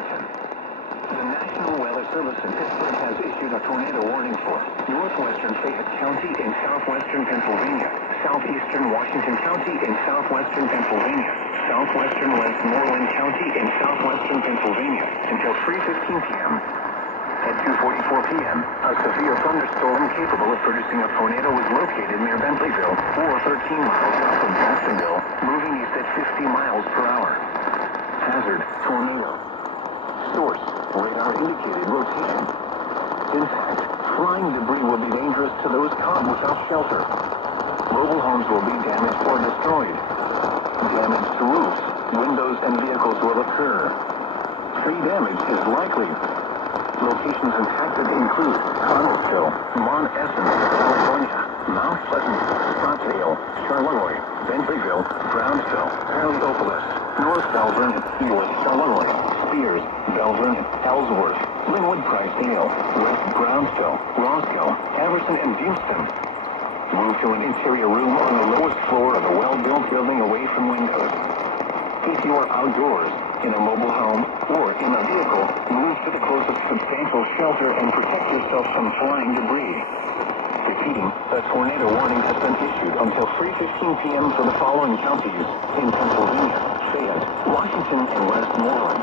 bulletin. The National Weather Service in Pittsburgh has issued a tornado warning for northwestern Fayette County in southwestern Pennsylvania, southeastern Washington County in southwestern Pennsylvania, southwestern Westmoreland County in southwestern Pennsylvania until 3:15 p.m. At 2:44 p.m., a severe thunderstorm capable of producing a tornado was located near Bentleyville, or 13 miles south of Jacksonville, moving east at 50 miles per hour. Hazard, tornado. Source, radar indicated rotation. Impact, flying debris will be dangerous to those caught without shelter. Mobile homes will be damaged or destroyed. Damage to roofs, windows, and vehicles will occur. Tree damage is likely. Locations impacted include Connellsville, Mount Essence, California, Mount Pleasant, Scottsdale, Charleroi, Bentleyville, Brownsville, Paradise, North Belvern, East Charleroi, Spears, Belvern, Ellsworth, Linwood, Pricedale, West Brownsville, Roscoe, Everson, and Houston. Move to an interior room on the lowest floor of a well-built building away from windows. If you are outdoors, in a mobile home, or in a vehicle, move to the closest substantial shelter and protect yourself from flying debris. Repeating, a tornado warning has been issued until 3:15 p.m. for the following counties in Pennsylvania, Fayette, Washington, and Westmoreland.